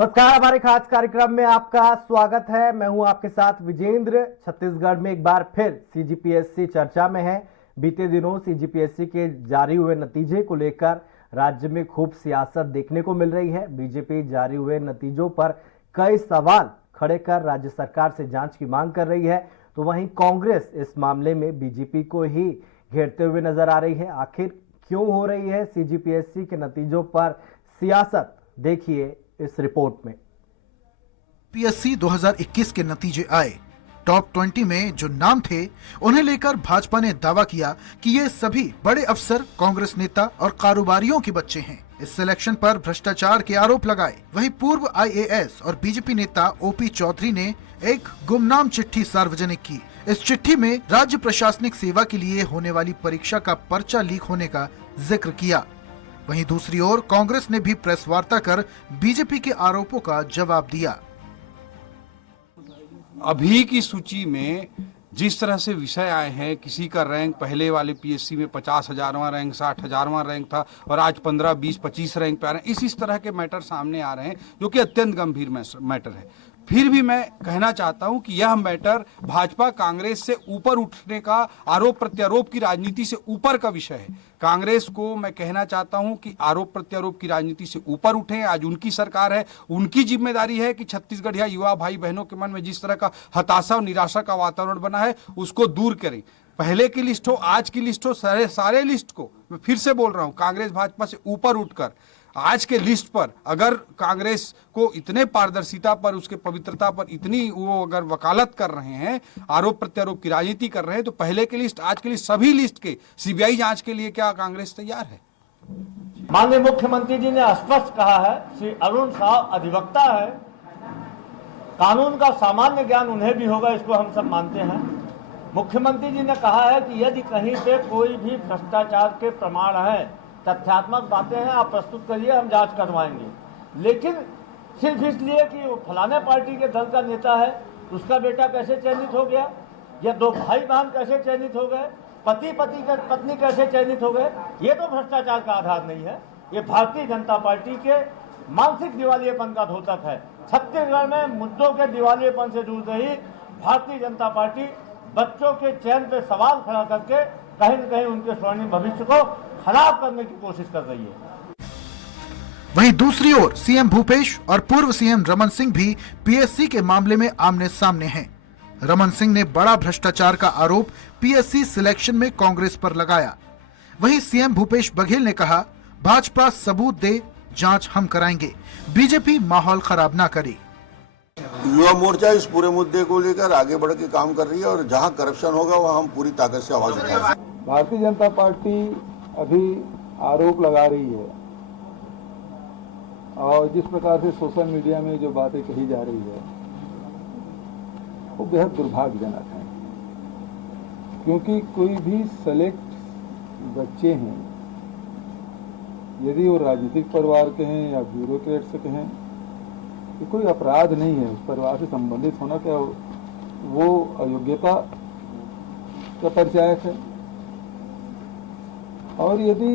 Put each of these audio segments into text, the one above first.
नमस्कार, हमारे खास कार्यक्रम में आपका स्वागत है। मैं हूं आपके साथ विजेंद्र। छत्तीसगढ़ में एक बार फिर सीजीपीएससी चर्चा में है। बीते दिनों सीजीपीएससी के जारी हुए नतीजे को लेकर राज्य में खूब सियासत देखने को मिल रही है। बीजेपी जारी हुए नतीजों पर कई सवाल खड़े कर राज्य सरकार से जांच की मांग कर रही है, तो वहीं कांग्रेस इस मामले में बीजेपी को ही घेरते हुए नजर आ रही है। आखिर क्यों हो रही है सीजीपीएससी के नतीजों पर सियासत, देखिए इस रिपोर्ट में। पीएससी 2021 के नतीजे आए। टॉप 20 में जो नाम थे उन्हें लेकर भाजपा ने दावा किया कि ये सभी बड़े अफसर, कांग्रेस नेता और कारोबारियों के बच्चे हैं। इस सिलेक्शन पर भ्रष्टाचार के आरोप लगाए। वहीं पूर्व आईएएस और बीजेपी नेता ओपी चौधरी ने एक गुमनाम चिट्ठी सार्वजनिक की। इस चिट्ठी में राज्य प्रशासनिक सेवा के लिए होने वाली परीक्षा का पर्चा लीक होने का जिक्र किया। वहीं दूसरी ओर कांग्रेस ने भी प्रेस वार्ता कर बीजेपी के आरोपों का जवाब दिया। अभी की सूची में जिस तरह से विषय आए हैं, किसी का रैंक पहले वाले पीएससी में 50,000वां रैंक, 60,000वां रैंक था और आज 15, 20, 25 रैंक पे आ रहे हैं। इस तरह के मैटर सामने आ रहे हैं जो कि अत्यंत गंभीर मैटर है। फिर भी मैं कहना चाहता हूं कि यह मैटर भाजपा कांग्रेस से ऊपर उठने का, आरोप प्रत्यारोप की राजनीति से ऊपर का विषय है। कांग्रेस को मैं कहना चाहता हूं कि आरोप प्रत्यारोप की राजनीति से ऊपर उठें। आज उनकी सरकार है, उनकी जिम्मेदारी है कि छत्तीसगढ़ या युवा भाई बहनों के मन में जिस तरह का हताशा और निराशा का वातावरण बना है उसको दूर करें। पहले की लिस्ट हो, आज की लिस्ट हो, सारे लिस्ट को मैं फिर से बोल रहा हूं, कांग्रेस भाजपा से ऊपर उठकर आज के लिस्ट पर अगर कांग्रेस को इतने पारदर्शिता पर, उसके पवित्रता पर इतनी वो अगर वकालत कर रहे हैं, आरोप प्रत्यारोप की राजनीति कर रहे हैं, तो पहले की लिस्ट, आज के लिस्ट, सभी लिस्ट के सीबीआई जांच के लिए क्या कांग्रेस तैयार है? माननीय मुख्यमंत्री जी ने स्पष्ट कहा है, श्री अरुण साहब अधिवक्ता है, कानून का सामान्य ज्ञान उन्हें भी होगा, इसको हम सब मानते हैं। मुख्यमंत्री जी ने कहा है कि यदि कहीं पे कोई भी भ्रष्टाचार के प्रमाण है, तथ्यात्मक बातें हैं, आप प्रस्तुत करिए, हम जांच करवाएंगे। लेकिन सिर्फ इसलिए कि वो फलाने पार्टी के दल का नेता है, उसका बेटा कैसे चयनित हो गया, या दो भाई बहन कैसे चयनित हो गए, पति पत्नी कैसे चयनित हो गए, ये तो भ्रष्टाचार का आधार नहीं है। ये भारतीय जनता पार्टी के मानसिक दिवालियेपन का द्योतक है। छत्तीसगढ़ में मुद्दों के दिवालियेपन से दूर रही भारतीय जनता पार्टी बच्चों के चयन पे सवाल खड़ा करके कहीं न कहीं उनके स्वर्णिम भविष्य को खराब करने की कोशिश कर रही है। वहीं दूसरी ओर सीएम भूपेश और पूर्व सीएम रमन सिंह भी पीएससी के मामले में आमने सामने हैं। रमन सिंह ने बड़ा भ्रष्टाचार का आरोप पीएससी सिलेक्शन में कांग्रेस पर लगाया। वहीं सीएम भूपेश बघेल ने कहा, भाजपा सबूत दे, जांच हम कराएंगे, बीजेपी माहौल खराब ना करे। युवा मोर्चा इस पूरे मुद्दे को लेकर आगे बढ़ के काम कर रही है और जहां करप्शन होगा वहां हम पूरी ताकत से आवाज उठाएंगे। भारतीय जनता पार्टी अभी आरोप लगा रही है और जिस प्रकार से सोशल मीडिया में जो बातें कही जा रही है वो बेहद दुर्भाग्यजनक है, क्योंकि कोई भी सेलेक्ट बच्चे हैं, यदि वो राजनीतिक परिवार के हैं या ब्यूरोक्रेट से कहें, ये कोई अपराध नहीं है। उस परिवार से संबंधित होना क्या वो अयोग्यता का परिचायक है? और यदि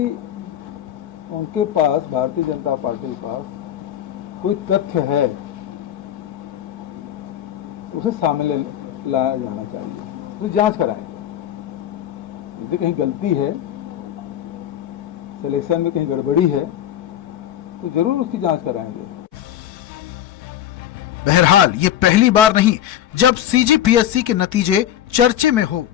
उनके पास, भारतीय जनता पार्टी के पास कोई तथ्य है तो उसे सामने लाया जाना चाहिए, तो जांच कराएंगे। यदि कहीं गलती है, सिलेक्शन में कहीं गड़बड़ी है, तो जरूर उसकी जांच कराएंगे। बहरहाल ये पहली बार नहीं जब सीजीपीएससी के नतीजे चर्चे में हो।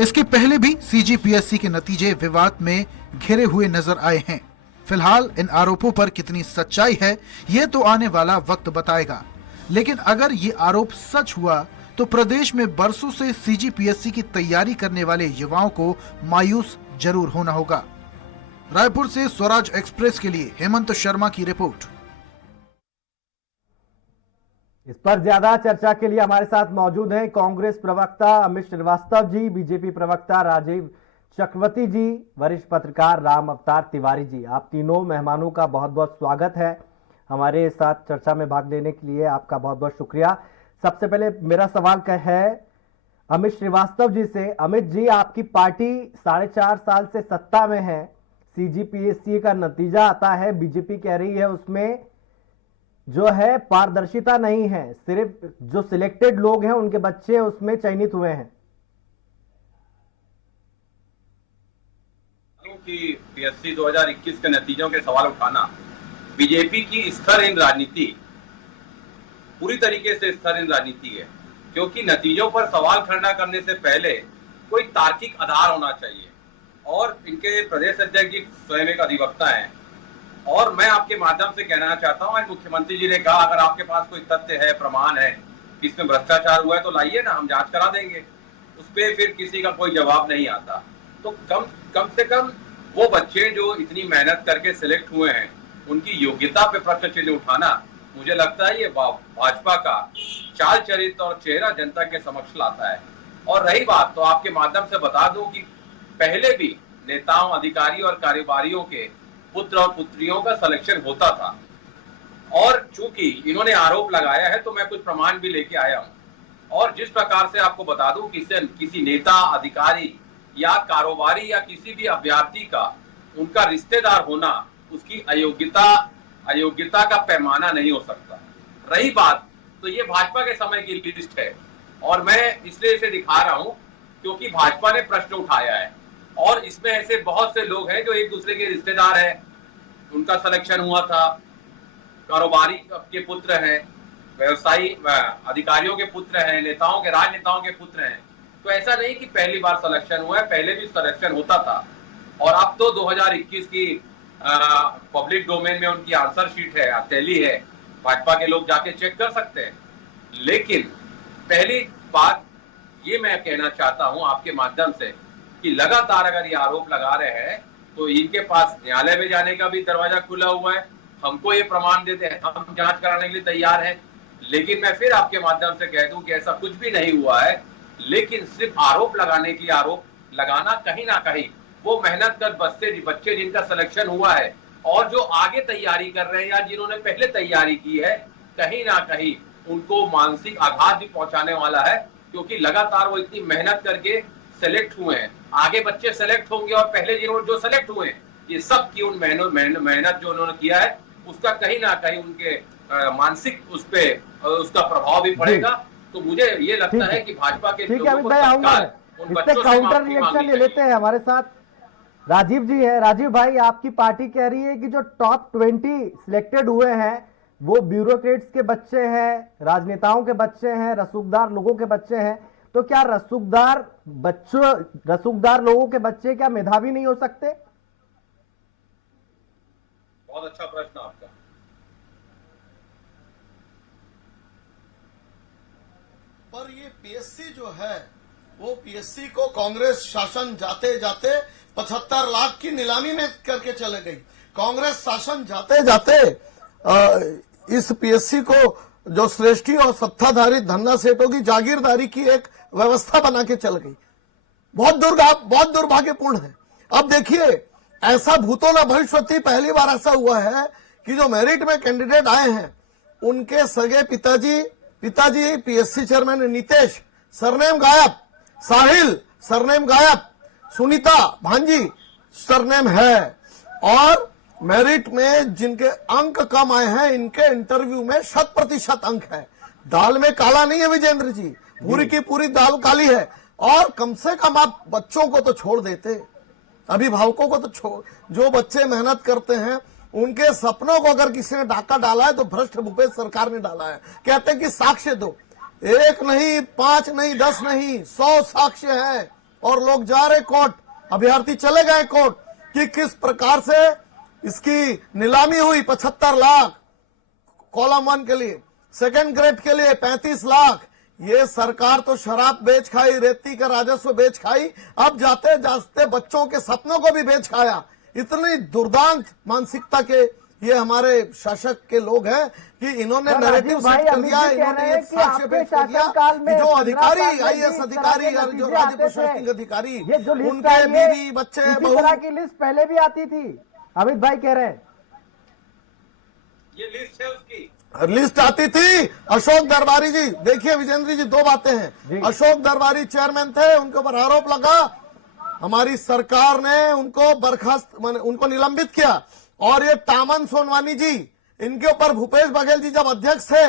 इसके पहले भी सीजीपीएससी के नतीजे विवाद में घिरे हुए नजर आए हैं। फिलहाल इन आरोपों पर कितनी सच्चाई है ये तो आने वाला वक्त बताएगा, लेकिन अगर ये आरोप सच हुआ तो प्रदेश में बरसों से सीजीपीएससी की तैयारी करने वाले युवाओं को मायूस जरूर होना होगा। रायपुर से स्वराज एक्सप्रेस के लिए हेमंत शर्मा की रिपोर्ट। इस पर ज्यादा चर्चा के लिए हमारे साथ मौजूद हैं कांग्रेस प्रवक्ता अमित श्रीवास्तव जी, बीजेपी प्रवक्ता राजीव चक्रवर्ती जी, वरिष्ठ पत्रकार राम अवतार तिवारी जी। आप तीनों मेहमानों का बहुत बहुत स्वागत है। हमारे साथ चर्चा में भाग लेने के लिए आपका बहुत बहुत शुक्रिया। सबसे पहले मेरा सवाल है अमित श्रीवास्तव जी से। अमित जी, आपकी पार्टी 4.5 साल से सत्ता में है, सीजीपीएससी का नतीजा आता है, बीजेपी कह रही है उसमें जो है पारदर्शिता नहीं है, सिर्फ जो सिलेक्टेड लोग हैं उनके बच्चे उसमें चयनित हुए हैं। कि पीएससी 2021 के नतीजों के सवाल उठाना बीजेपी की स्तरहीन राजनीति, पूरी तरीके से स्तरहीन राजनीति है, क्योंकि नतीजों पर सवाल खड़ा करने से पहले कोई तार्किक आधार होना चाहिए। और इनके प्रदेश अध्यक्ष जी स्वयं एक अधिवक्ता हैं, और मैं आपके माध्यम से कहना चाहता हूं, आज मुख्यमंत्री जी ने कहा अगर आपके पास कोई तथ्य है, प्रमाण है कि इसमें भ्रष्टाचार हुआ है तो लाइए ना, हम जांच करा देंगे। उस पर फिर किसी का कोई जवाब नहीं आता। तो कम से कम वो बच्चे जो इतनी मेहनत करके सिलेक्ट हुए हैं उनकी योग्यता पे प्रश्न चिन्ह उठाना, मुझे लगता है ये भाजपा का चाल चरित्र और चेहरा जनता के समक्ष लाता है। और रही बात, तो आपके माध्यम से बता दूं कि पहले भी नेताओं, अधिकारी और कारोबारियों के पुत्र और पुत्रियों का सिलेक्शन होता था, और चूंकि इन्होंने आरोप लगाया है तो मैं कुछ प्रमाण भी लेके आया हूं। और जिस प्रकार से आपको बता दूं कि किसी नेता, अधिकारी या कारोबारी या किसी भी अभ्यर्थी का उनका रिश्तेदार होना उसकी अयोग्यता का पैमाना नहीं हो सकता। रही बात, तो ये भाजपा के समय की लिस्ट है, और मैं इसलिए इसे दिखा रहा हूं क्योंकि भाजपा ने प्रश्न उठाया है, और इसमें ऐसे बहुत से लोग हैं जो एक दूसरे के रिश्तेदार हैं, उनका सिलेक्शन हुआ था, कारोबारी के पुत्र हैं, व्यवसायी अधिकारियों के पुत्र हैं, नेताओं के, राजनेताओं के पुत्र हैं। तो ऐसा नहीं कि पहली बार सिलेक्शन हुआ है, पहले भी सिलेक्शन होता था। और अब तो 2021 की पब्लिक डोमेन में उनकी आंसर शीट है, टैली है, भाजपा के लोग जाके चेक कर सकते हैं। लेकिन पहली बात ये मैं कहना चाहता हूं आपके माध्यम से कि लगातार अगर ये आरोप लगा रहे हैं तो इनके पास न्यायालय में जाने का भी दरवाजा खुला हुआ है। हमको ये प्रमाण देते हैं, हम जांच कराने के लिए तैयार हैं। लेकिन मैं फिर आपके माध्यम से कह दूं कि ऐसा कुछ भी नहीं हुआ है, लेकिन सिर्फ आरोप लगाने की आरोप लगाना, कहीं ना कहीं वो मेहनत कर बच्चे जिनका सिलेक्शन हुआ है और जो आगे तैयारी कर रहे हैं या जिन्होंने पहले तैयारी की है, कहीं ना कहीं उनको मानसिक आघात भी पहुंचाने वाला है, क्योंकि लगातार वो इतनी मेहनत करके सेलेक्ट हुए हैं। आगे बच्चे सेलेक्ट होंगे और पहले जिन्होंने जो सेलेक्ट हुए हैं, ये सब की उन मेहनत जो उन्होंने किया है उसका कहीं ना कहीं उनके मानसिक उस पे उसका प्रभाव भी पड़ेगा। तो मुझे ये लगता है कि भाजपा के ठीक है, अमित भाई आऊंगा, इस पे काउंटर रिएक्शन ले लेते हैं। हमारे साथ राजीव जी है। राजीव भाई, आपकी पार्टी कह रही है कि जो टॉप 20 सिलेक्टेड हुए हैं वो ब्यूरोक्रेट्स के बच्चे हैं, राजनेताओं के बच्चे हैं, रसूखदार लोगों के बच्चे हैं। तो क्या रसूखदार लोगों के बच्चे क्या मेधावी नहीं हो सकते? बहुत अच्छा प्रश्न आपका। पर ये पीएससी जो है वो पीएससी को कांग्रेस शासन जाते जाते 75 लाख की नीलामी में करके चले गई। कांग्रेस शासन जाते जाते इस पीएससी को जो श्रेष्ठी और सत्ताधारी धन्ना सेठों की जागीरदारी की एक व्यवस्था बना के चल गई। बहुत दुर्भाग्यपूर्ण है। अब देखिए, ऐसा भूतो न भविष्यति, पहली बार ऐसा हुआ है कि जो मेरिट में कैंडिडेट आए हैं उनके सगे पिताजी पीएससी चेयरमैन नीतेश सरनेम गायब, साहिल सरनेम गायब, सुनीता भांजी सरनेम है, और मेरिट में जिनके अंक कम आए हैं इनके इंटरव्यू में 100% अंक है। दाल में काला नहीं है विजेंद्र जी, पूरी की पूरी दाल काली है। और कम से कम आप बच्चों को तो छोड़ देते, अभिभावकों को तो छोड़, जो बच्चे मेहनत करते हैं उनके सपनों को अगर किसी ने डाका डाला है तो भ्रष्ट भूपेश सरकार ने डाला है। कहते हैं कि साक्ष्य दो, 1 नहीं, 5 नहीं, 10 नहीं, 100 साक्ष्य है, और लोग जा रहे कोर्ट, अभ्यर्थी चले गए कोर्ट कि किस प्रकार से इसकी नीलामी हुई। 75 लाख कॉलम 1 के लिए, सेकंड ग्रेड के लिए 35 लाख। ये सरकार तो शराब बेच खाई, रेती का राजस्व बेच खाई, अब जाते जाते बच्चों के सपनों को भी बेच खाया। इतनी दुर्दांत मानसिकता के ये हमारे शासक के लोग हैं कि इन्होंने नैरेटिव सेट कर दिया, इन्होंने साक्ष्य पेश कर दिया कि जो अधिकारी, आईएएस अधिकारी और जो राज्य प्रशासनिक अधिकारी, उनके बीवी बच्चे, इसी तरह की लिस्ट पहले भी आती थी। अमित भाई कह रहे हैं ये लिस्ट है उसकी, लिस्ट आती थी। अशोक दरबारी जी, देखिए विजेंद्र जी, 2 बातें हैं। अशोक दरबारी चेयरमैन थे, उनके ऊपर आरोप लगा, हमारी सरकार ने उनको बर्खास्त, उनको निलंबित किया। और ये टामन सोनवानी जी इनके ऊपर भूपेश बघेल जी जब अध्यक्ष थे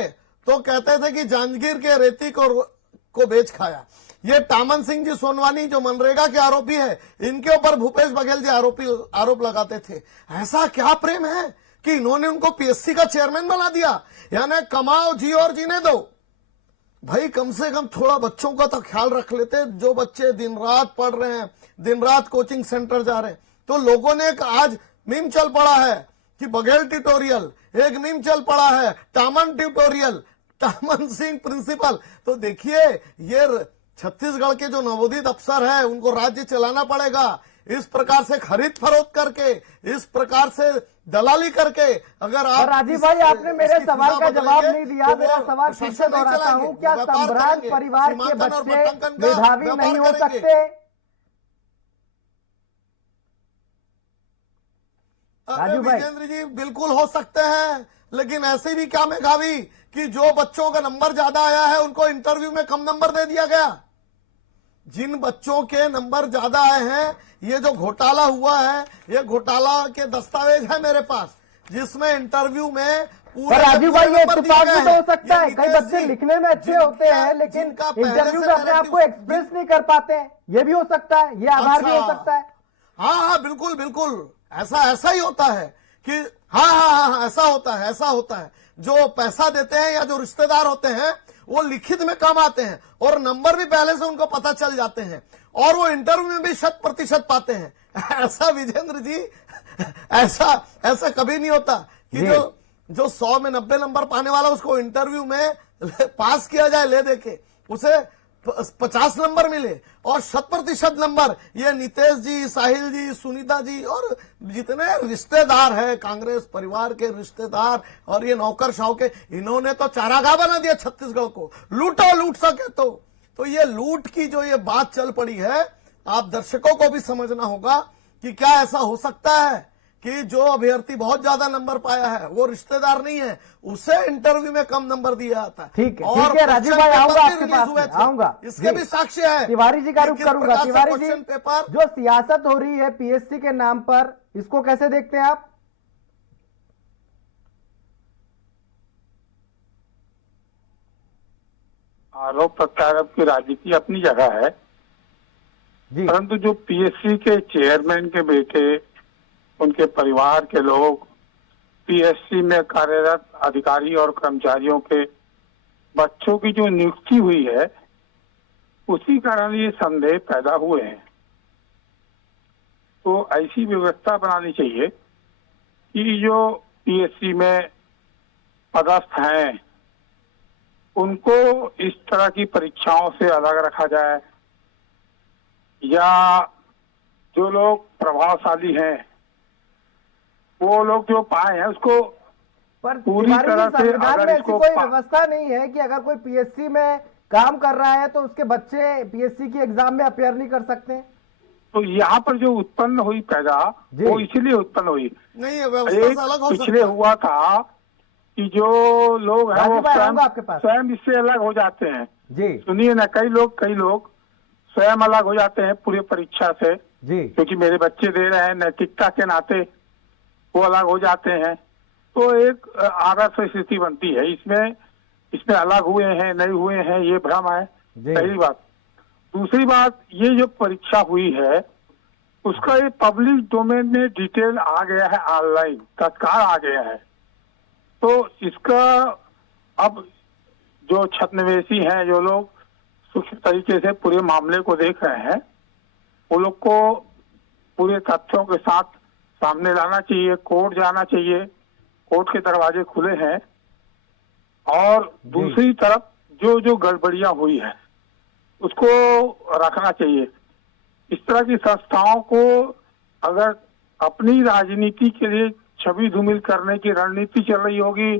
तो कहते थे कि जांजगीर के रेती को बेच खाया। ये टामन सिंह जी सोनवानी जो मनरेगा के आरोपी है, इनके ऊपर भूपेश बघेल जी आरोप लगाते थे। ऐसा क्या प्रेम है कि इन्होंने उनको पीएससी का चेयरमैन बना दिया? यानी कमाओ जी और जीने दो। भाई कम से कम थोड़ा बच्चों का तो ख्याल रख लेते। जो बच्चे दिन रात पढ़ रहे हैं, दिन रात कोचिंग सेंटर जा रहे हैं, तो लोगों ने आज मीम चल पड़ा है कि बघेल ट्यूटोरियल, एक मीम चल पड़ा है टामन ट्यूटोरियल, टामन सिंह प्रिंसिपल। तो देखिए ये छत्तीसगढ़ के जो नवोदित अफसर है उनको राज्य चलाना पड़ेगा। इस प्रकार से खरीद फरोख्त करके, इस प्रकार से दलाली करके, अगर आप राजीव भाई आपने मेरे सवाल का जवाब नहीं दिया। मेरा सवाल फिर से दोहराता हूँ, क्या सम्राट परिवार के बच्चे मेधावी नहीं हो सकते? राजीव भाई, विजेंद्र जी बिल्कुल हो सकते हैं, लेकिन ऐसे भी क्या मेधावी कि जो बच्चों का नंबर ज्यादा आया है उनको इंटरव्यू में कम नंबर दे दिया गया। जिन बच्चों के नंबर ज्यादा आए हैं, ये जो घोटाला हुआ है, ये घोटाला के दस्तावेज है मेरे पास, जिसमें इंटरव्यू में पूरे राजीव भाई ये नंबर इत्तेफाक दिए भी गए तो हो हैं। सकता है, ये कई नितेश बच्चे जी, लिखने में अच्छे होते हैं लेकिन जिनका पहले इंटरव्यू से में अपने आप को narrative- एक्सप्रेस नहीं कर पाते हैं। ये भी हो सकता है, ये आधार भी हो अच्छा। सकता है। हाँ बिल्कुल बिल्कुल, ऐसा ही होता है कि हाँ ऐसा होता है। जो पैसा देते हैं या जो रिश्तेदार होते हैं वो लिखित में कम आते हैं और नंबर भी पहले से उनको पता चल जाते हैं और वो इंटरव्यू में भी 100% पाते हैं। ऐसा विजेंद्र जी ऐसा कभी नहीं होता कि जो 100 में 90 नंबर पाने वाला उसको इंटरव्यू में पास किया जाए ले देके, उसे 50 नंबर मिले और 100% नंबर ये नितेश जी, साहिल जी, सुनीता जी और जितने रिश्तेदार हैं कांग्रेस परिवार के रिश्तेदार और ये नौकरशाह के, इन्होंने तो चारागाह बना दिया छत्तीसगढ़ को। लूटो लूट सके तो ये लूट की जो ये बात चल पड़ी है, आप दर्शकों को भी समझना होगा कि क्या ऐसा हो सकता है कि जो अभ्यर्थी बहुत ज्यादा नंबर पाया है वो रिश्तेदार नहीं है, उसे इंटरव्यू में कम नंबर दिया जाता है। ठीक है, और ठीक है राजीव भाई, आऊंगा आपके पास, आऊंगा। इसके भी साक्ष्य है। तिवारी जी का रुख करूंगा। तिवारी जी, क्वेश्चन पेपर जो सियासत हो रही है पीएससी के नाम पर, इसको कैसे देखते हैं आप? आरोप प्रत्यारोप की राजनीति अपनी जगह है, जी परंतु जो पीएससी के चेयरमैन के बेटे, उनके परिवार के लोग, पीएससी में कार्यरत अधिकारी और कर्मचारियों के बच्चों की जो नियुक्ति हुई है, उसी कारण ये संदेह पैदा हुए हैं। तो ऐसी व्यवस्था बनानी चाहिए कि जो पीएससी में पदस्थ हैं उनको इस तरह की परीक्षाओं से अलग रखा जाए, या जो लोग प्रभावशाली हैं वो लोग जो पाए हैं उसको पर पूरी तिवारी जी, तरह से संविधान अगर में ऐसी इसको कोई व्यवस्था नहीं है कि अगर कोई पीएससी में काम कर रहा है तो उसके बच्चे पीएससी की एग्जाम में अपियर नहीं कर सकते? तो यहाँ पर जो उत्पन्न हुई पैदा, वो इसलिए उत्पन्न हुई। नहीं है, व्यवस्था एक से अलग हो पिछले सकता है। हुआ था कि जो लोग हैं वो राजीव भाई, आऊंगा आपके पास। स्वयं इससे अलग हो जाते हैं। जी सुनिए ना, कई लोग स्वयं अलग हो जाते हैं पूरी परीक्षा से, जी क्योंकि मेरे बच्चे दे रहे हैं, नैतिकता के नाते वो अलग हो जाते हैं। तो एक आदर्श स्थिति बनती है। इसमें अलग हुए हैं नहीं हुए हैं ये भ्रम है, पहली बात। दूसरी बात, ये जो परीक्षा हुई है उसका ये पब्लिक डोमेन में डिटेल आ गया है, ऑनलाइन तत्काल आ गया है। तो इसका अब जो छद्मवेशी हैं, जो लोग सूक्ष्म तरीके से पूरे मामले को देख रहे हैं, वो लोग को पूरे तथ्यों के साथ सामने लाना चाहिए, कोर्ट जाना चाहिए, कोर्ट के दरवाजे खुले हैं। और दूसरी तरफ जो गड़बड़ियां हुई है उसको रखना चाहिए। इस तरह की संस्थाओं को अगर अपनी राजनीति के लिए छवि धूमिल करने की रणनीति चल रही होगी,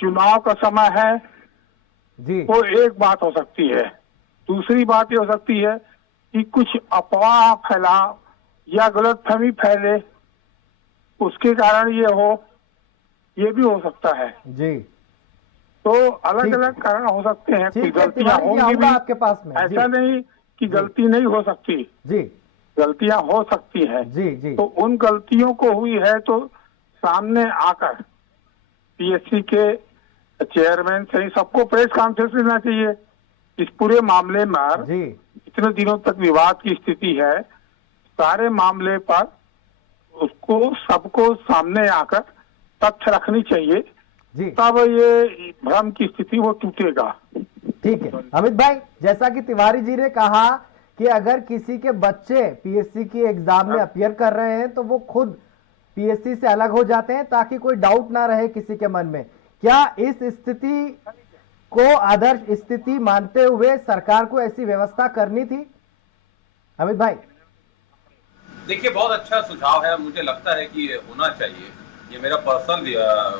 चुनाव का समय है, जी वो एक बात हो सकती है। दूसरी बात ये हो सकती है कि कुछ अफवाह फैला या गलतफहमी फैले, उसके कारण ये भी हो सकता है। जी तो अलग अलग कारण हो सकते हैं, कुछ ठीक है, गलतियां तिवारी जी, होंगी भी, आऊंगा आपके पास में। जी ऐसा नहीं कि गलती नहीं हो सकती, जी गलतियां हो सकती है। जी जी तो उन गलतियों को हुई है तो सामने आकर पीएससी के चेयरमैन सही सबको प्रेस कॉन्फ्रेंस लेना चाहिए। इस पूरे मामले में जी इतने दिनों तक विवाद की स्थिति है, सारे मामले पर उसको सबको सामने आकर तथ्य रखनी चाहिए, जी तब ये भ्रम की स्थिति वो टूटेगा। ठीक है अमित भाई, जैसा कि तिवारी जी ने कहा कि अगर किसी के बच्चे पीएससी की एग्जाम में अपीयर कर रहे हैं तो वो खुद पीएससी से अलग हो जाते हैं ताकि कोई डाउट ना रहे किसी के मन में। क्या इस स्थिति को आदर्श स्थिति मानते हुए सरकार को ऐसी व्यवस्था करनी थी? अमित भाई देखिए, बहुत अच्छा सुझाव है, मुझे लगता है कि ये होना चाहिए, ये मेरा पर्सनल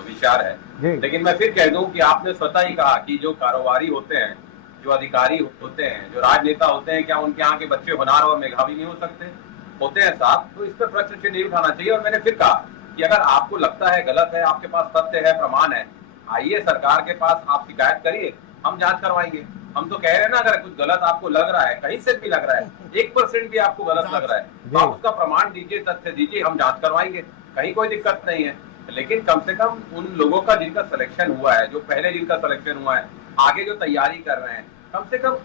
विचार है। लेकिन मैं फिर कह दूं कि आपने स्वतः ही कहा कि जो कारोबारी होते हैं, जो अधिकारी होते हैं, जो राजनेता होते हैं, क्या उनके यहाँ के बच्चे होनार और मेधावी नहीं हो सकते? होते हैं साहब, तो इस पर प्रश्न नहीं उठाना चाहिए। और मैंने फिर कहा कि अगर आपको लगता है गलत है, आपके पास तथ्य है, प्रमाण है, आइए सरकार के पास, आप शिकायत करिए, हम जांच करवाएंगे। हम तो कह रहे हैं ना, अगर कुछ गलत आपको लग रहा है, कहीं से भी लग रहा है, 1% भी आपको गलत लग रहा है, तो आप उसका प्रमाण दीजिए, तथ्य दीजिए, हम जांच करवाएंगे, कहीं कोई दिक्कत नहीं है। लेकिन कम से कम उन लोगों का जिनका सिलेक्शन हुआ है, जो पहले जिनका सिलेक्शन हुआ है, आगे जो तैयारी कर रहे हैं, कम से कम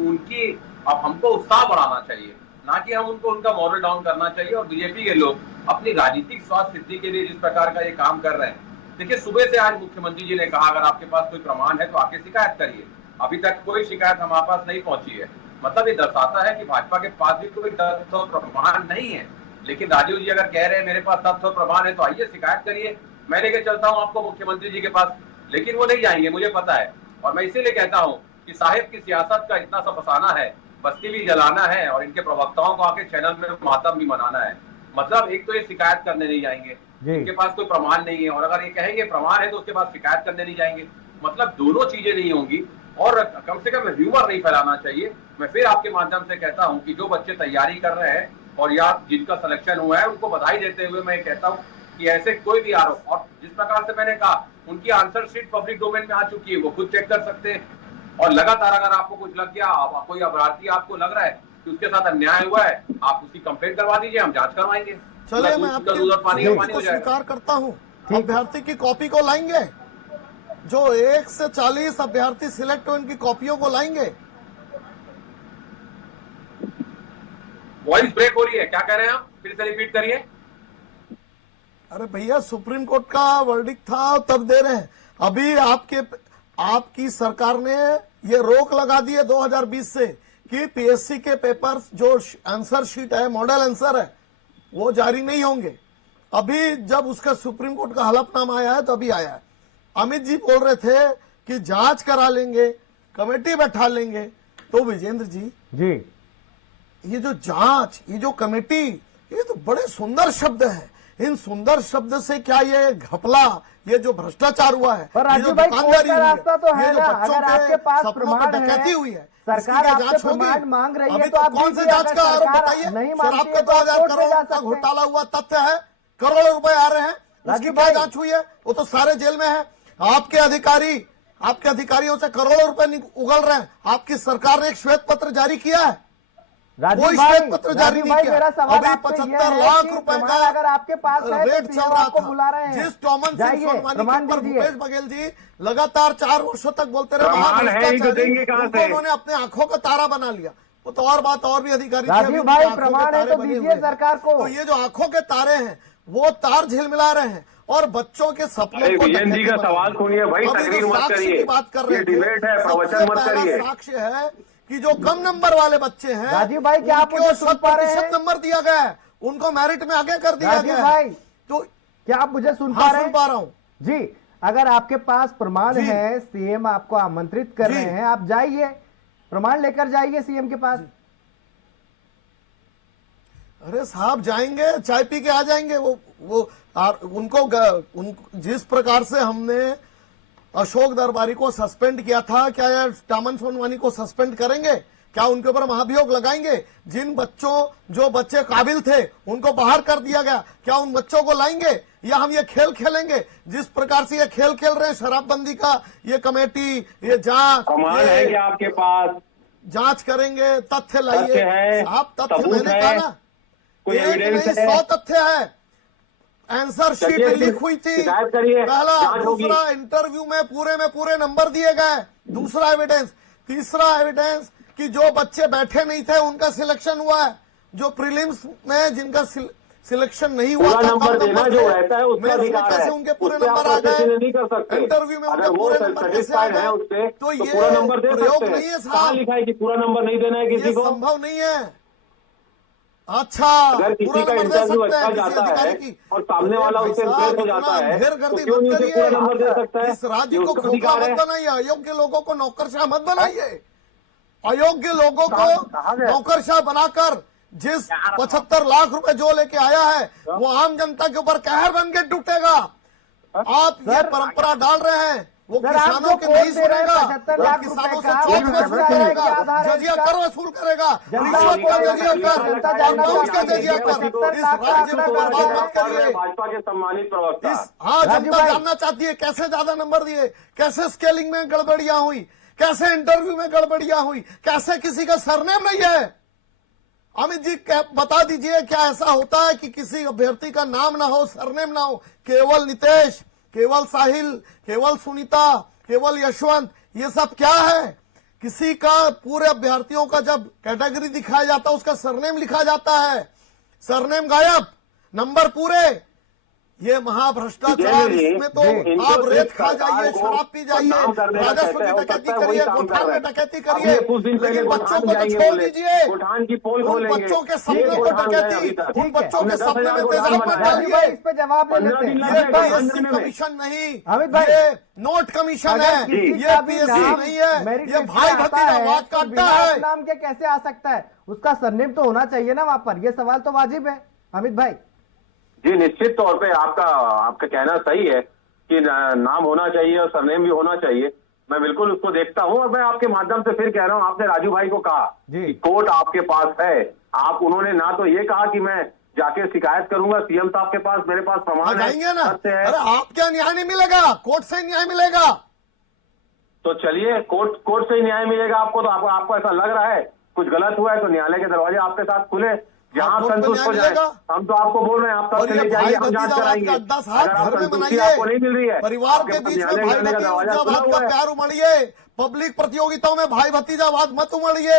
उनकी अब हमको उत्साह बढ़ाना चाहिए, ना कि हम उनका मॉरल डाउन करना चाहिए। और बीजेपी के लोग अपनी राजनीतिक स्वास्थ्य सिद्धि के लिए जिस प्रकार का ये काम कर रहे हैं, देखिए सुबह से आज मुख्यमंत्री जी ने कहा अगर आपके पास कोई प्रमाण है तो आके शिकायत करिए। अभी तक कोई शिकायत हमारे पास नहीं पहुंची है। मतलब ये दर्शाता है कि भाजपा के पास भी कोई तथ्य और प्रमाण नहीं है। लेकिन राजीव जी अगर कह रहे हैं मेरे पास तथ्य और प्रमाण है तो आइए शिकायत करिए, मैं लेके चलता हूँ आपको मुख्यमंत्री जी के पास। लेकिन वो नहीं जाएंगे, मुझे पता है। और मैं इसीलिए कहता हूँ कि साहिब की सियासत का इतना सा फसाना है, बस्ती भी जलाना है और इनके प्रवक्ताओं को आके चैनल में मातम भी मनाना है। मतलब एक तो ये शिकायत करने नहीं जाएंगे, इनके पास कोई प्रमाण नहीं है, और अगर ये कहेंगे प्रमाण है तो उसके बाद शिकायत करने नहीं जाएंगे। मतलब दोनों चीजें नहीं होंगी। और कम से कम ह्यूमर नहीं फैलाना चाहिए। मैं फिर आपके माध्यम से कहता हूं कि जो बच्चे तैयारी कर रहे हैं और या जिनका सिलेक्शन हुआ है, उनको बधाई देते हुए मैं कहता हूं कि ऐसे कोई भी आरोप, और जिस प्रकार से मैंने कहा उनकी आंसर शीट पब्लिक डोमेन में आ चुकी है, वो खुद चेक कर सकते हैं। और लगातार अगर आपको कुछ लग गया, कोई अपराधी आपको लग रहा है कि उसके साथ अन्याय हुआ है, आप उसकी कंप्लेंट करवा दीजिए, हम जांच करवाएंगे। चलिए, मैं आपको स्वीकार करता हूं, अभ्यर्थी की कॉपी को लाएंगे, जो 1 से 40 अभ्यर्थी सिलेक्ट हुए, उनकी कॉपियों को लाएंगे। वॉइस ब्रेक हो रही है, क्या कह रहे हैं आप? फिर से रिपीट करिए। अरे भैया, सुप्रीम कोर्ट का वर्डिक्ट था तब दे रहे हैं। अभी आपकी सरकार ने ये रोक लगा दी है 2020 से कि पीएससी के पेपर्स जो आंसर शीट है, मॉडल आंसर है, वो जारी नहीं होंगे। अभी जब उसका सुप्रीम कोर्ट का हलफनामा आया है तो अभी आया है। अमित जी बोल रहे थे कि जांच करा लेंगे, कमेटी बैठा लेंगे। तो विजेंद्र जी ये जो जांच, ये जो कमेटी, ये तो बड़े सुंदर शब्द है। इन सुंदर शब्द से क्या ये घपला, ये जो भ्रष्टाचार हुआ है, पर राजू भाई, कोर्ट का रास्ता तो है ना। अगर आपके पास प्रमाण है, हुई है, सरकार आपसे प्रमाण मांग रही है, तो आप कौन से जांच का आरोप बताइए? नहीं शराब का 2000 करोड़ का घोटाला हुआ तथ्य है, करोड़ों रुपए आ रहे हैं, उसकी क्या जांच हुई है? वो तो सारे जेल में है। आपके अधिकारियों से करोड़ों रुपए उगल रहे हैं। आपकी सरकार ने एक श्वेत पत्र जारी किया है, कोई श्वेत पत्र जारी नहीं किया। अभी 75 लाख रुपए का अगर आपके पास रेट चल रहा था। बुला रहे हैं, जिस टॉमन सिंह सोनवानी पर भूपेश बघेल जी लगातार 4 वर्षों तक बोलते रहे, उन्होंने अपने आंखों का तारा बना लिया। वो तो और बात, और भी अधिकारी प्रमाण है तो दीजिए सरकार को। तो ये जो आंखों के तारे हैं, वो तार झिलमिला रहे हैं और बच्चों के सपनों को जी का सवाल सुनिए भाई, तकरीर मत करिए, बात कर रहे ये डिबेट है, प्रवचन मत करिए। साक्ष्य है कि जो कम नंबर वाले बच्चे हैं, राजीव भाई, क्या आप मुझे सुन पा रहे हैं? नंबर दिया गया है, उनको मेरिट में आगे कर दिया गया भाई, तो क्या आप मुझे सुन पा रहे हैं? सुन पा रहा हूं जी। अगर आपके पास प्रमाण है, सीएम आपको आमंत्रित कर रहे हैं, आप जाइए, प्रमाण लेकर जाइए सीएम के पास। अरे साहब, जाएंगे, चाय पी के आ जाएंगे। उनको जिस प्रकार से हमने अशोक दरबारी को सस्पेंड किया था, क्या यार टामन सोनवानी को सस्पेंड करेंगे? क्या उनके ऊपर महाभियोग लगाएंगे? जो बच्चे काबिल थे उनको बाहर कर दिया गया, क्या उन बच्चों को लाएंगे या हम ये खेल खेलेंगे? जिस प्रकार से ये खेल खेल रहे हैं शराबबंदी का, ये कमेटी, ये जांच, है कि आपके पास जांच करेंगे, तथ्य लाइए। साहब, तथ्य मैंने कहा ना, कोई एक नहीं 100 तथ्य है। आंसर शीट चलिए, लीक हुई थी, शिकायत करिए, पहला। जांच होगी। दूसरा, इंटरव्यू में पूरे नंबर दिए गए। दूसरा एविडेंस। तीसरा एविडेंस कि जो बच्चे बैठे नहीं थे उनका सिलेक्शन हुआ है, जो प्रीलिम्स में जिनका सिलेक्शन नहीं हुआ पूरा था, नंबर कम देना नंबर जो थे, रहता है उसका मेंस में अधिकार कैसे है, उनके पूरे उससे आप नंबर आ प्रश्न गए, नहीं कर सकते। इंटरव्यू में अगर उनके वो पूरे नंबर कैसे आ सेटिस्फाइड है गए? उससे तो तो ये पूरा नंबर दे प्रयोग सकते नहीं है हैं। कहाँ साहब, लिखा है कि पूरा नंबर नहीं देना है किसी ये को? संभव नहीं है। अच्छा, अगर किसी पूरा का नंबर दे इंटरव्यू सकते अच्छा हैं किसी जाता अधिकारी है की, और सामने वाला भाई उससे साहब, इम्प्रेस हो इतना जाता है अंधेरगर्दी तो क्यों मत नहीं उसे करिए। पूरा नंबर दे सकता है? इस राज्य ये को उसका खोखला अधिकार मत है। बनाइए, अयोग्य लोगों को नौकरशाह मत बनाइए। अयोग्य लोगों को नौकरशाह बनाकर जिस 75 लाख रुपए जो लेके आया है वो आम जनता के ऊपर कहर बन के टूटेगा। आप ये परंपरा डाल रहे हैं, वो सर, किसानों आप के जो नहीं कोर्ट दे रहे हैं सुनेगा, 75 वो लाख किसानों रुपए से का, चोट वो वसूल क्या है, करेगा, क्या आधार है जजिया इसका? कर वसूल करेगा, जनता रिश्वत को का लेकर जजिया कर, जनता जानना घूस का चाहती है जजिया कि कर, 75 इस लाख का राज्य आंकड़ा को क्या बर्बाद है? मत करिए। भाजपा के सम्मानित प्रवक्ता हाँ, राजू जनता भाई। जानना चाहती है कैसे ज्यादा नंबर दिए, कैसे स्केलिंग में गड़बड़ियां हुई, कैसे इंटरव्यू में गड़बड़ियां हुई, कैसे किसी का सरनेम नहीं है। अमित जी बता दीजिए, क्या ऐसा होता है कि किसी अभ्यर्थी का नाम ना हो, सरनेम ना हो, केवल नितेश, केवल साहिल, केवल सुनीता, केवल यशवंत, ये सब क्या है? किसी का पूरे अभ्यर्थियों का जब कैटेगरी दिखाया जाता है उसका सरनेम लिखा जाता है, सरनेम गायब, नंबर पूरे। ये महाभ्रष्टाचार, इसमें तो आप रेत खा जाइए, शराब पी जाइए, राजस्व की डकैती करिए, गोठान में डकैती करिए, लेकिन बच्चों को तो छोड़ दीजिए। गोठान की पोल उन खोलेंगे, बच्चों के सपनों को डकैती, उन बच्चों के सपने में तेजाब मत राजू डालिए। भाई, इस पे जवाब ले लेते हैं। ये पीएससी कमीशन नहीं, अमित भाई, ये नोट कमीशन है, अगर किसी ये का भी पीएससी नाम नहीं है, मेरिट ये लिस्ट भाई में आता है, भतीजावाद का तो अड्डा बिना है। नाम के कैसे आ सकता है? उसका सरनेम तो होना चाहिए ना वहां पर, ये सवाल तो वाजिब है। अमित भाई जी, निश्चित तौर पे आपका कहना सही है कि नाम होना चाहिए और सरनेम भी होना चाहिए। मैं बिल्कुल उसको देखता हूं और मैं आपके माध्यम से फिर कह रहा हूं, आपने राजू भाई को कहा कि कोर्ट आपके पास है, आप उन्होंने ना तो ये कहा कि मैं जाके शिकायत करूंगा सीएम साहब के पास, मेरे पास प्रमाण है, जाएंगे ना, सत्य है। अरे आप क्या न्याय नहीं मिलेगा, कोर्ट से न्याय मिलेगा। तो चलिए, कोर्ट से ही न्याय मिलेगा आपको। तो आपको ऐसा लग रहा है कुछ गलत हुआ है तो न्यायालय के दरवाजे आपके साथ खुले, जहां कोर्ट में संतुष्ट हो न्याय जाए। मिलेगा। हम तो आपको बोल रहे हैं, आप और तब ये चले जाइए, हम भाई जांच भतीजावाद कराएंगे। का अड्डा साहब अगर आप घर में संतुष्टि आपको नहीं मिल रही बनाइए, है, परिवार आपके के पास बीच में न्यायालय भाई करने का दरवाजा खुला भतीजावाद का हुआ है। प्यार उमड़िए, पब्लिक प्रतियोगिताओं में भाई भतीजावाद मत उमड़िए।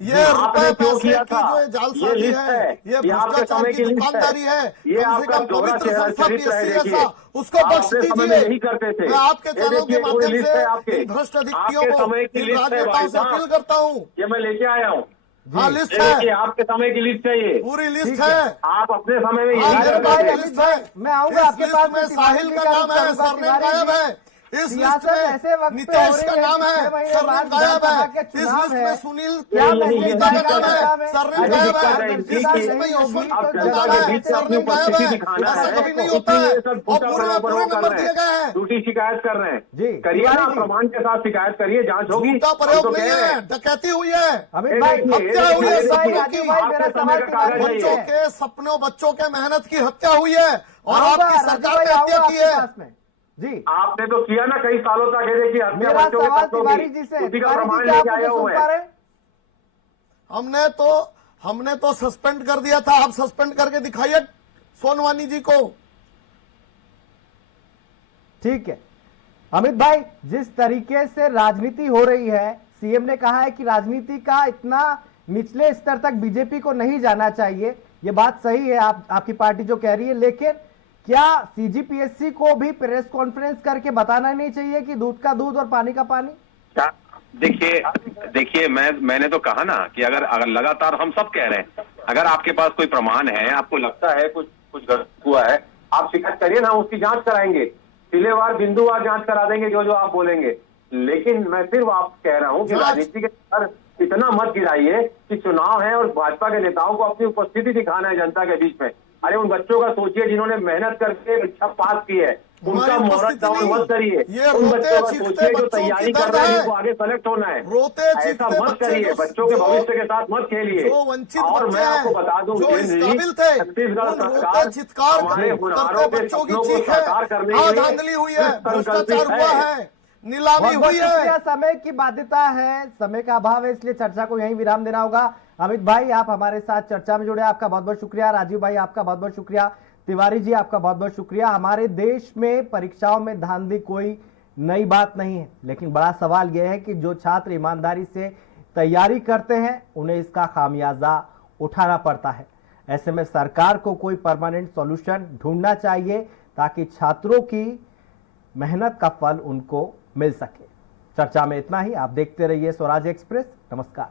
ये आपने रुपए क्यों पैसे किया की था? जो ये जालसाजी लिस्ट है, ये आपके भ्रष्टाचार समय की लिस्ट दुकानदारी है, ये कम से आपका कम दोहरा पवित्र संस्था चरित्र है। पीएससी देखिए, ऐसा, उसको बख्श आप अपने समय में दीजिए। यही करते थे। मैं आपके ये चैनल के देखिए, पूरी माध्यम लिस्ट है से आपके। इन भ्रष्ट अधिकारियों आपके को, समय की इन लिस्ट है राजनेताओं भाई से साहब। अपील करता हूँ। ये मैं लेके आया हूँ। हाँ, लिस्ट ये देखिए, है, आपके समय की लिस्ट है ये, पूरी लिस्ट है। आप अपने समय में हाँ, यही मेरे करते पास थे। अमित भाई, मैं आऊंगा इस आपके लिस्ट पास, में मैं साहिल का नाम है, सरनेम गायब है। इस सियासत लिस्ट ऐसे वक्त में पे हो नितेश रही का है नाम कि है, 6 महीने सरनेम बाद गायब विधानसभा है। के इस चुनाव लिस्ट है। में सुनील क्या सुनीता का नाम है, दिक्कत है? सरनेम अरे गायब दिक्कत है। है, इस ठीक है। लिस्ट में यशवंत आप का जनता नाम के है, बीच में अपनी सरनेम गायब उपस्थिति है। दिखाना ऐसा है, कभी नहीं होता इसलिए है, ये सब और झूठा पूरे में पूरे प्रलोभन कर नंबर रहे दिए गए हैं, हैं। झूठी शिकायत कर रहे हैं। जी, करिए ना, तिवारी जी। प्रमाण के साथ शिकायत करिए, जांच होगी। झूठा हम प्रयोग तो नहीं कह रहे है, हैं। डकैती हुई है, अमित भाई, हत्या हुई है, राजू भाई, आपके मेरा समय सवाल का तिवारी कागज जी है बच्चों ये। है। के सपनों, बच्चों के मेहनत की हत्या हुई है और आऊंगा, आपकी राजू सरकार भाई, ने हत्या आऊंगा की आपके है। पास में। जी, आपने तो किया ना कई सालों तक, ये देखिए हत्या मेरा बच्चों के सवाल बच्चों तिवारी की, जी से। उसी का तिवारी प्रमाण जी, क्या लेके आप आए मुझे हुए सुन पा रहे हैं। हैं? हमने तो सस्पेंड कर दिया था, आप सस्पेंड करके दिखाइए सोनवानी जी को। ठीक है अमित भाई, जिस तरीके से राजनीति हो रही है, सीएम ने कहा है कि राजनीति का इतना निचले स्तर तक बीजेपी को नहीं जाना चाहिए। ये बात सही है, आपकी पार्टी जो कह रही है, लेकिन क्या सीजीपीएससी को भी प्रेस कॉन्फ्रेंस करके बताना नहीं चाहिए कि दूध का दूध और पानी का पानी? क्या देखिए मैंने तो कहा ना कि अगर लगातार हम सब कह रहे हैं, अगर आपके पास कोई प्रमाण है, आपको लगता है कुछ गलत हुआ है, आप शिकायत करिए ना, हम उसकी जांच कराएंगे, जिलेवार बिंदुवार जांच करा देंगे जो आप बोलेंगे। लेकिन मैं सिर्फ आप कह रहा हूं कि राजनीति के पर इतना मत गिराइए कि चुनाव है और भाजपा के नेताओं को अपनी उपस्थिति दिखाना है जनता के बीच में। अरे उन बच्चों का सोचिए जिन्होंने मेहनत करके परीक्षा पास की है, उनका मोहरत डाउन मत करिए। उन बच्चों का सोचिए जो तैयारी कर रहे हैं, जिनको आगे सेलेक्ट होना है। ऐसा मत करिए, बच्चों के भविष्य के साथ मत खेलिए। और मैं आपको बता दूं, छत्तीसगढ़ सरकार हमारे हुनहारों के सपनों को साकार करने में धांधली हुई है, संकल्पित भ्रष्टाचार हुआ है, नीलामी हुई है। समय की बाध्यता है, समय का अभाव है, इसलिए चर्चा को यहीं विराम देना होगा। अमित भाई, आप हमारे साथ चर्चा में जुड़े, आपका बहुत बहुत शुक्रिया। राजीव भाई, आपका बहुत बहुत शुक्रिया। तिवारी जी, आपका बहुत बहुत शुक्रिया। हमारे देश में परीक्षाओं में धांधली कोई नई बात नहीं है, लेकिन बड़ा सवाल यह है कि जो छात्र ईमानदारी से तैयारी करते हैं उन्हें इसका खामियाजा उठाना पड़ता है। ऐसे में सरकार को कोई परमानेंट सॉल्यूशन ढूंढना चाहिए ताकि छात्रों की मेहनत का फल उनको मिल सके। चर्चा में इतना ही। आप देखते रहिए स्वराज एक्सप्रेस। नमस्कार।